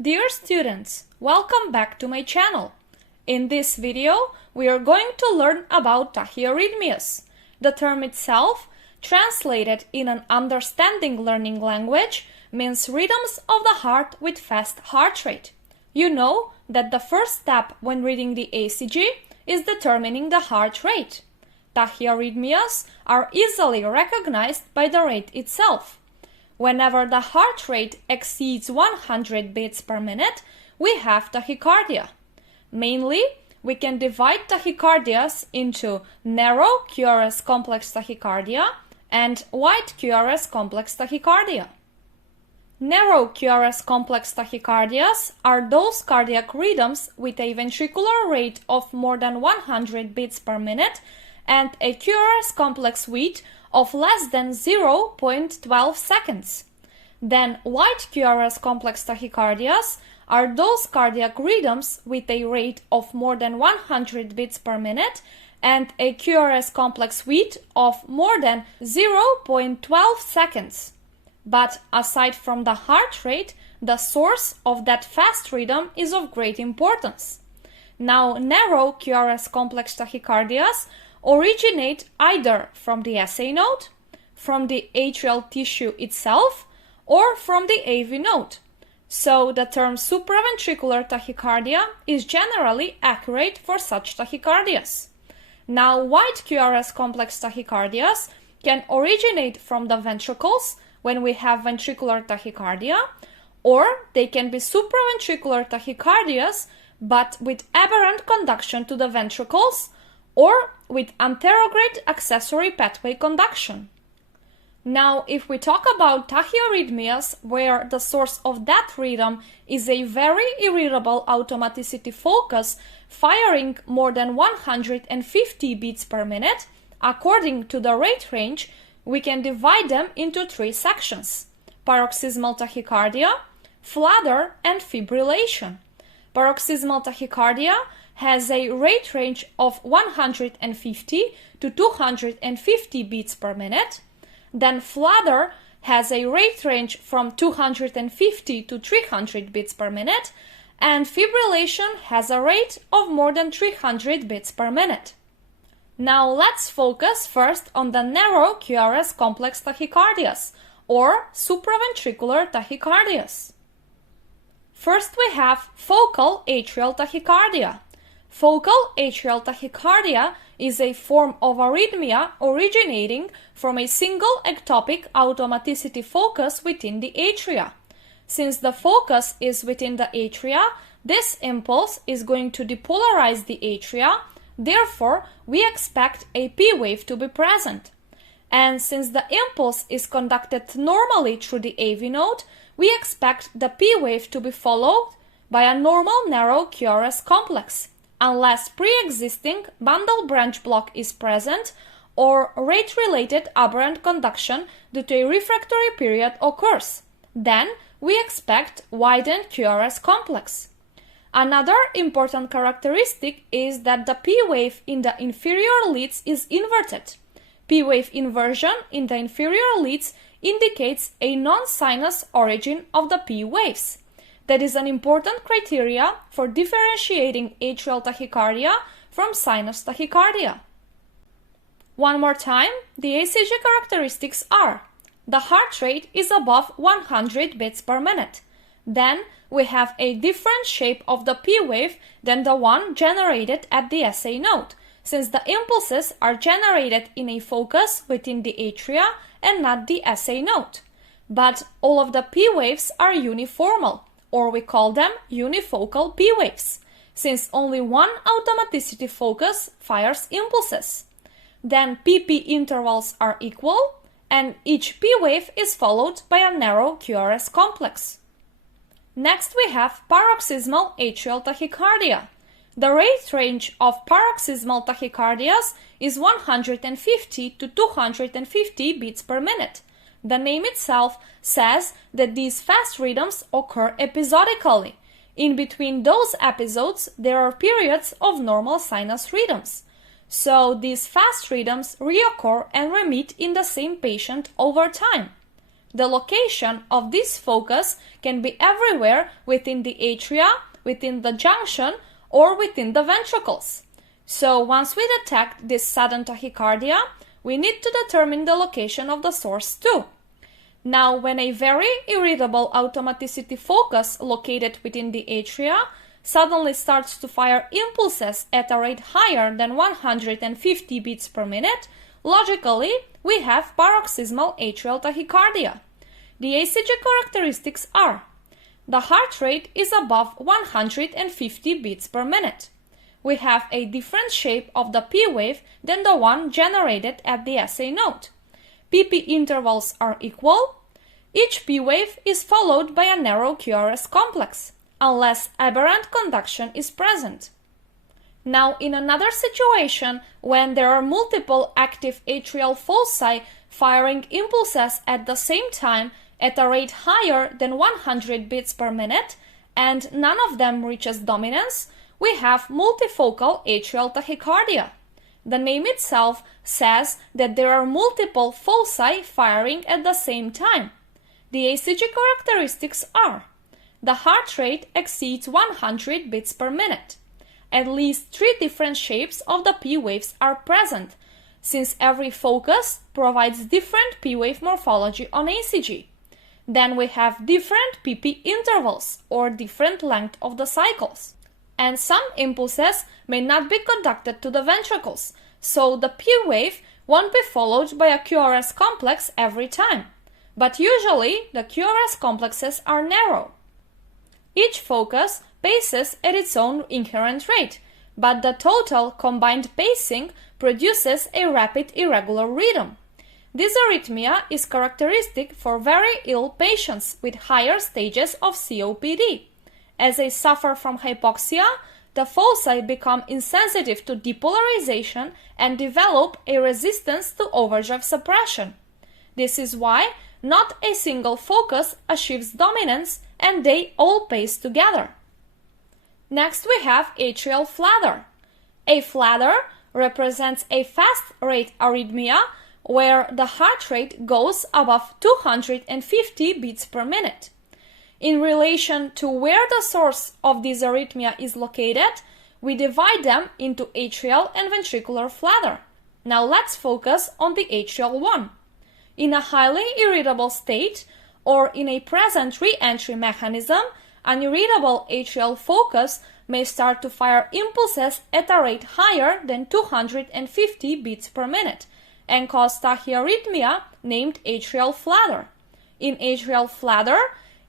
Dear students, welcome back to my channel. In this video, we are going to learn about tachyarrhythmias. The term itself, translated in an understanding learning language, means rhythms of the heart with fast heart rate. You know that the first step when reading the ECG is determining the heart rate. Tachyarrhythmias are easily recognized by the rate itself. Whenever the heart rate exceeds 100 beats per minute, we have tachycardia. Mainly, we can divide tachycardias into narrow QRS complex tachycardia and wide QRS complex tachycardia. Narrow QRS complex tachycardias are those cardiac rhythms with a ventricular rate of more than 100 beats per minute and a QRS complex width of less than 0.12 seconds. Then wide QRS complex tachycardias are those cardiac rhythms with a rate of more than 100 beats per minute and a QRS complex width of more than 0.12 seconds. But aside from the heart rate, the source of that fast rhythm is of great importance. Now, narrow QRS complex tachycardias originate either from the SA node, from the atrial tissue itself, or from the AV node. So the term supraventricular tachycardia is generally accurate for such tachycardias. Now, wide QRS complex tachycardias can originate from the ventricles when we have ventricular tachycardia, or they can be supraventricular tachycardias but with aberrant conduction to the ventricles, or with anterograde accessory pathway conduction. Now, if we talk about tachyarrhythmias, where the source of that rhythm is a very irritable automaticity focus firing more than 150 beats per minute, according to the rate range, we can divide them into three sections: paroxysmal tachycardia, flutter, and fibrillation. Paroxysmal tachycardia has a rate range of 150 to 250 beats per minute. Then flutter has a rate range from 250 to 300 beats per minute, and fibrillation has a rate of more than 300 beats per minute. Now let's focus first on the narrow QRS complex tachycardias, or supraventricular tachycardias. First we have focal atrial tachycardia. Focal atrial tachycardia is a form of arrhythmia originating from a single ectopic automaticity focus within the atria. Since the focus is within the atria, this impulse is going to depolarize the atria, therefore we expect a P wave to be present. And since the impulse is conducted normally through the AV node, we expect the P wave to be followed by a normal narrow QRS complex, unless pre-existing bundle branch block is present or rate-related aberrant conduction due to a refractory period occurs. Then we expect widened QRS complex. Another important characteristic is that the P wave in the inferior leads is inverted. P wave inversion in the inferior leads indicates a non-sinus origin of the P waves. That is an important criteria for differentiating atrial tachycardia from sinus tachycardia. One more time, the ECG characteristics are: the heart rate is above 100 beats per minute. Then we have a different shape of the P wave than the one generated at the SA node, since the impulses are generated in a focus within the atria and not the SA node. But all of the P waves are uniformal, or we call them unifocal P waves, since only one automaticity focus fires impulses. Then PP intervals are equal, and each P wave is followed by a narrow QRS complex. Next we have paroxysmal atrial tachycardia. The rate range of paroxysmal tachycardias is 150 to 250 beats per minute. The name itself says that these fast rhythms occur episodically. In between those episodes, there are periods of normal sinus rhythms. So these fast rhythms reoccur and remit in the same patient over time. The location of this focus can be everywhere within the atria, within the junction, or within the ventricles. So once we detect this sudden tachycardia, we need to determine the location of the source too. Now, when a very irritable automaticity focus located within the atria suddenly starts to fire impulses at a rate higher than 150 beats per minute, logically, we have paroxysmal atrial tachycardia. The ECG characteristics are: the heart rate is above 150 beats per minute. We have a different shape of the P wave than the one generated at the SA node. PP intervals are equal. Each P wave is followed by a narrow QRS complex, unless aberrant conduction is present. Now, in another situation, when there are multiple active atrial foci firing impulses at the same time at a rate higher than 100 beats per minute, and none of them reaches dominance, we have multifocal atrial tachycardia. The name itself says that there are multiple foci firing at the same time. The ECG characteristics are: the heart rate exceeds 100 beats per minute. At least 3 different shapes of the P waves are present, since every focus provides different P wave morphology on ECG. Then we have different PP intervals, or different length of the cycles. And some impulses may not be conducted to the ventricles, so the P wave won't be followed by a QRS complex every time. But usually the QRS complexes are narrow. Each focus paces at its own inherent rate, but the total combined pacing produces a rapid irregular rhythm. This arrhythmia is characteristic for very ill patients with higher stages of COPD. As they suffer from hypoxia, the foci become insensitive to depolarization and develop a resistance to overdrive suppression. This is why not a single focus achieves dominance and they all pace together. Next we have atrial flutter. A flutter represents a fast rate arrhythmia where the heart rate goes above 250 beats per minute. In relation to where the source of this arrhythmia is located, we divide them into atrial and ventricular flutter. Now let's focus on the atrial one. In a highly irritable state or in a present re-entry mechanism, an irritable atrial focus may start to fire impulses at a rate higher than 250 beats per minute and cause tachyarrhythmia named atrial flutter. In atrial flutter,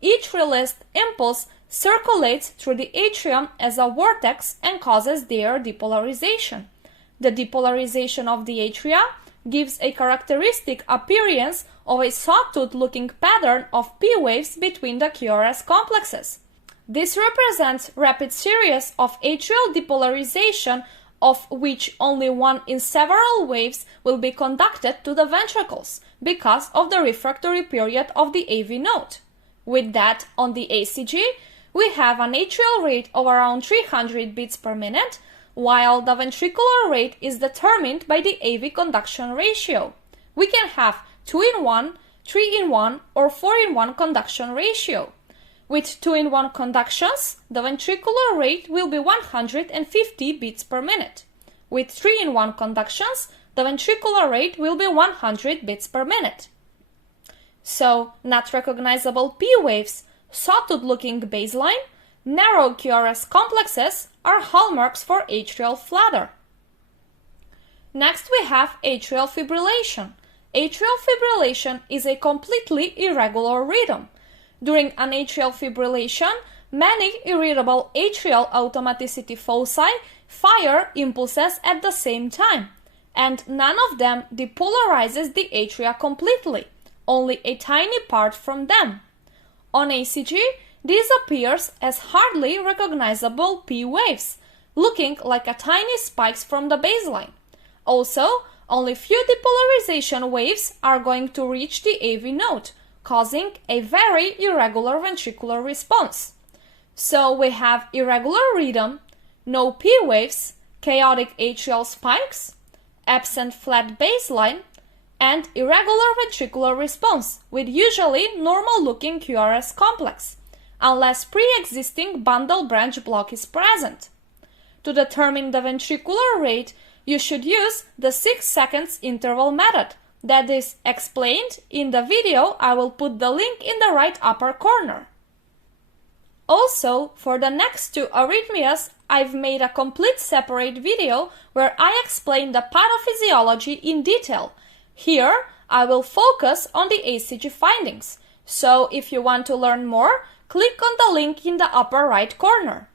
each released impulse circulates through the atrium as a vortex and causes their depolarization. The depolarization of the atria gives a characteristic appearance of a sawtooth-looking pattern of P waves between the QRS complexes. This represents rapid series of atrial depolarization, of which only one in several waves will be conducted to the ventricles because of the refractory period of the AV node. With that, on the ECG, we have an atrial rate of around 300 beats per minute, while the ventricular rate is determined by the AV conduction ratio. We can have 2-in-1, 3-in-1, or 4-in-1 conduction ratio. With 2-in-1 conductions, the ventricular rate will be 150 beats per minute. With 3-in-1 conductions, the ventricular rate will be 100 beats per minute. So, not recognizable P waves, sawtooth-looking baseline, narrow QRS complexes are hallmarks for atrial flutter. Next we have atrial fibrillation. Atrial fibrillation is a completely irregular rhythm. During an atrial fibrillation, many irritable atrial automaticity foci fire impulses at the same time, and none of them depolarizes the atria completely, only a tiny part from them. On ECG, this appears as hardly recognizable P waves, looking like a tiny spikes from the baseline. Also, only few depolarization waves are going to reach the AV node, causing a very irregular ventricular response. So we have irregular rhythm, no P waves, chaotic atrial spikes, absent flat baseline, and irregular ventricular response with usually normal-looking QRS complex, unless pre-existing bundle branch block is present. To determine the ventricular rate, you should use the 6 seconds interval method that is explained in the video. I will put the link in the right upper corner. Also, for the next two arrhythmias, I've made a complete separate video where I explain the pathophysiology in detail. Here, I will focus on the ECG findings, so if you want to learn more, click on the link in the upper right corner.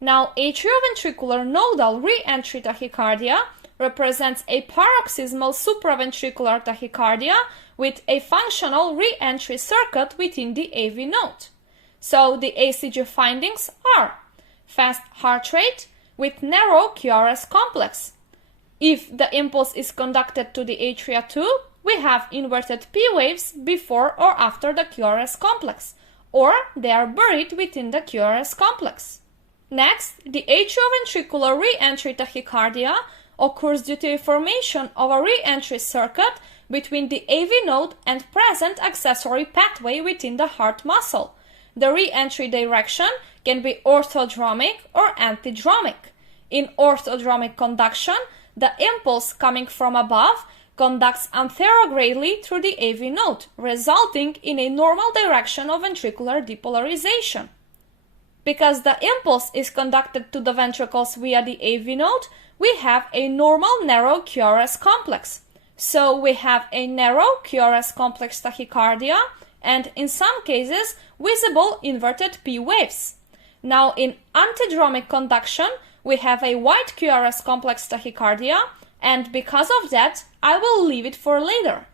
Now, atrio-ventricular nodal re-entry tachycardia represents a paroxysmal supraventricular tachycardia with a functional re-entry circuit within the AV node. So the ECG findings are fast heart rate with narrow QRS complex. If the impulse is conducted to the atria too, we have inverted P waves before or after the QRS complex, or they are buried within the QRS complex. Next, the atrio-ventricular re-entry tachycardia occurs due to a formation of a re-entry circuit between the AV node and present accessory pathway within the heart muscle. The re-entry direction can be orthodromic or antidromic. In orthodromic conduction, the impulse coming from above conducts antherogradely through the AV node, resulting in a normal direction of ventricular depolarization. Because the impulse is conducted to the ventricles via the AV node, we have a normal narrow QRS complex. So we have a narrow QRS complex tachycardia and in some cases visible inverted P waves. Now in antidromic conduction, we have a wide QRS complex tachycardia, and because of that, I will leave it for later.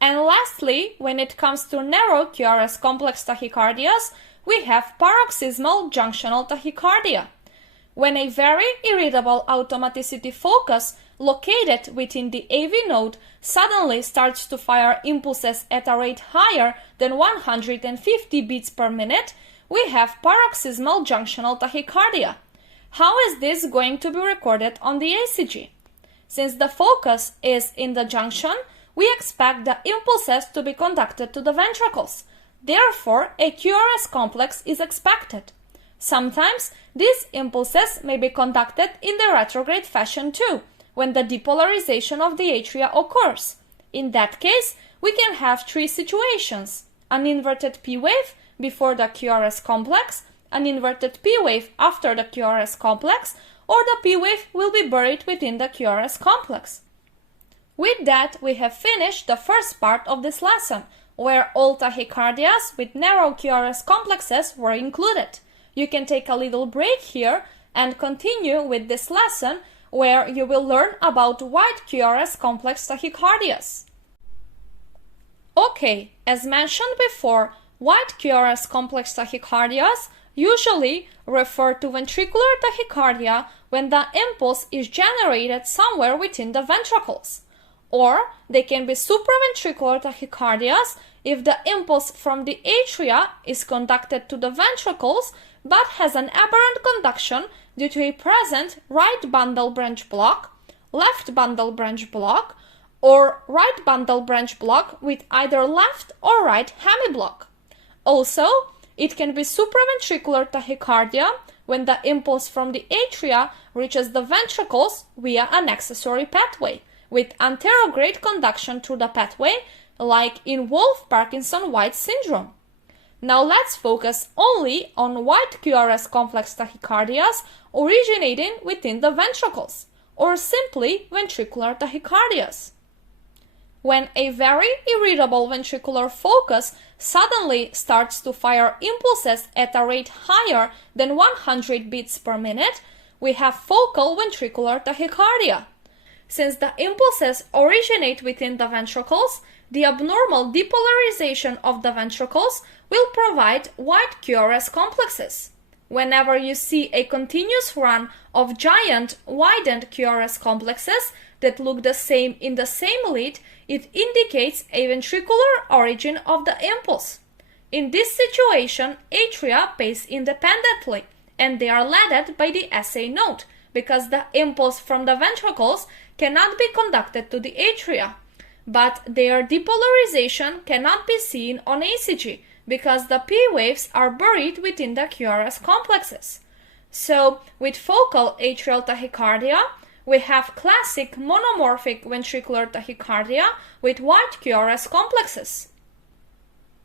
And lastly, when it comes to narrow QRS complex tachycardias, we have paroxysmal junctional tachycardia, when a very irritable automaticity focus located within the AV node suddenly starts to fire impulses at a rate higher than 150 beats per minute, we have paroxysmal junctional tachycardia. How is this going to be recorded on the ECG? Since the focus is in the junction, we expect the impulses to be conducted to the ventricles. Therefore, a QRS complex is expected. Sometimes, these impulses may be conducted in the retrograde fashion too, when the depolarization of the atria occurs. In that case, we can have three situations: an inverted P wave before the QRS complex, an inverted P wave after the QRS complex, or the P wave will be buried within the QRS complex. With that, we have finished the first part of this lesson, where all tachycardias with narrow QRS complexes were included. You can take a little break here and continue with this lesson, where you will learn about wide QRS complex tachycardias. Okay, as mentioned before, wide QRS complex tachycardias usually refer to ventricular tachycardia when the impulse is generated somewhere within the ventricles. Or they can be supraventricular tachycardias if the impulse from the atria is conducted to the ventricles but has an aberrant conduction due to a present right bundle branch block, left bundle branch block, or right bundle branch block with either left or right hemiblock. Also, it can be supraventricular tachycardia when the impulse from the atria reaches the ventricles via an accessory pathway, with anterograde conduction through the pathway, like in Wolff-Parkinson-White syndrome. Now let's focus only on wide QRS complex tachycardias originating within the ventricles, or simply ventricular tachycardias. When a very irritable ventricular focus suddenly starts to fire impulses at a rate higher than 100 beats per minute, we have focal ventricular tachycardia. Since the impulses originate within the ventricles, the abnormal depolarization of the ventricles will provide wide QRS complexes. Whenever you see a continuous run of giant widened QRS complexes that look the same in the same lead, it indicates a ventricular origin of the impulse. In this situation, atria pace independently, and they are led by the SA node, because the impulse from the ventricles cannot be conducted to the atria. but their depolarization cannot be seen on ECG because the P waves are buried within the QRS complexes. So, with focal atrial tachycardia, we have classic monomorphic ventricular tachycardia with wide QRS complexes.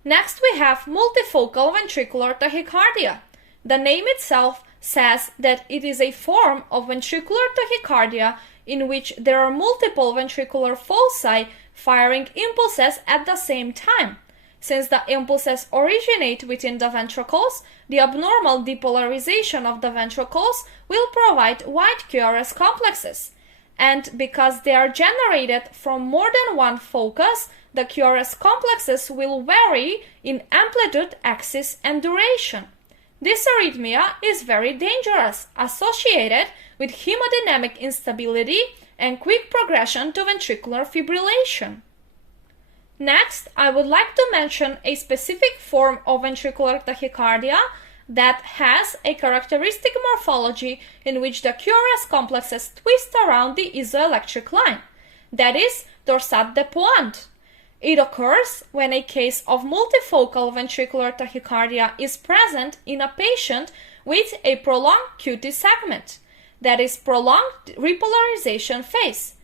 Next, we have multifocal ventricular tachycardia. The name itself says that it is a form of ventricular tachycardia in which there are multiple ventricular foci firing impulses at the same time. Since the impulses originate within the ventricles, the abnormal depolarization of the ventricles will provide wide QRS complexes. And because they are generated from more than one focus, the QRS complexes will vary in amplitude, axis, and duration. This arrhythmia is very dangerous, associated with hemodynamic instability and quick progression to ventricular fibrillation. Next, I would like to mention a specific form of ventricular tachycardia that has a characteristic morphology in which the QRS complexes twist around the isoelectric line, that is, torsade de pointe. It occurs when a case of multifocal ventricular tachycardia is present in a patient with a prolonged QT segment, that is, prolonged repolarization phase.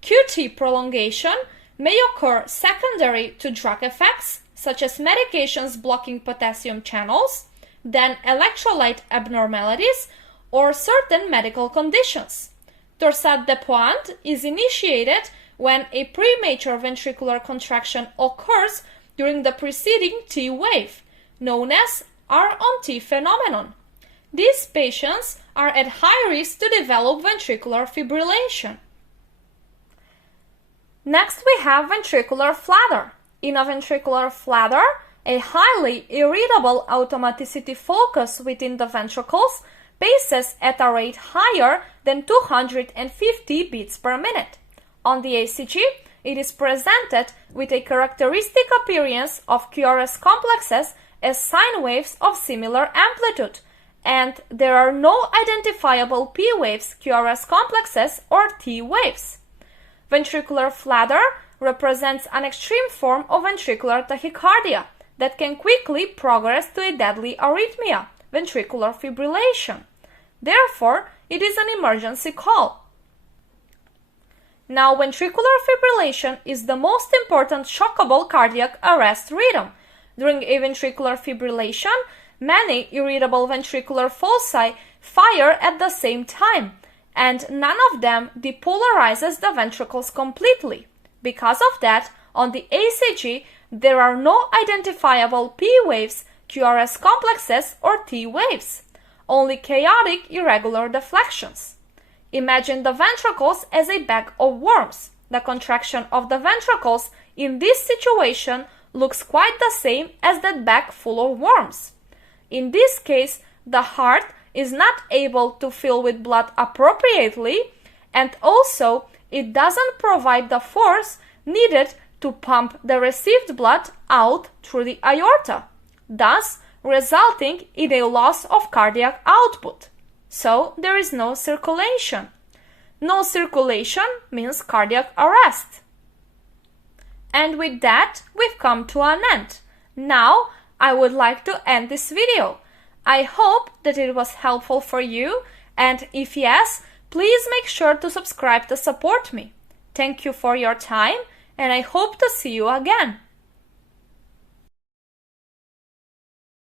QT prolongation may occur secondary to drug effects, such as medications blocking potassium channels, then electrolyte abnormalities, or certain medical conditions. Torsade de pointe is initiated when a premature ventricular contraction occurs during the preceding T wave, known as R on T phenomenon. These patients are at high risk to develop ventricular fibrillation. Next, we have ventricular flutter. In a ventricular flutter, a highly irritable automaticity focus within the ventricles paces at a rate higher than 250 beats per minute. On the ECG, it is presented with a characteristic appearance of QRS complexes as sine waves of similar amplitude, and there are no identifiable P waves, QRS complexes, or T waves. Ventricular flutter represents an extreme form of ventricular tachycardia that can quickly progress to a deadly arrhythmia, ventricular fibrillation. Therefore, it is an emergency call. Now, ventricular fibrillation is the most important shockable cardiac arrest rhythm. During a ventricular fibrillation, many irritable ventricular foci fire at the same time, and none of them depolarizes the ventricles completely. Because of that, on the ECG, there are no identifiable P waves, QRS complexes, or T waves, only chaotic irregular deflections. Imagine the ventricles as a bag of worms. The contraction of the ventricles in this situation looks quite the same as that bag full of worms. In this case, the heart is not able to fill with blood appropriately, and also it doesn't provide the force needed to pump the received blood out through the aorta, thus resulting in a loss of cardiac output. So there is no circulation. No circulation means cardiac arrest. And with that, we've come to an end. Now, I would like to end this video. I hope that it was helpful for you, and if yes, please make sure to subscribe to support me. Thank you for your time, and I hope to see you again.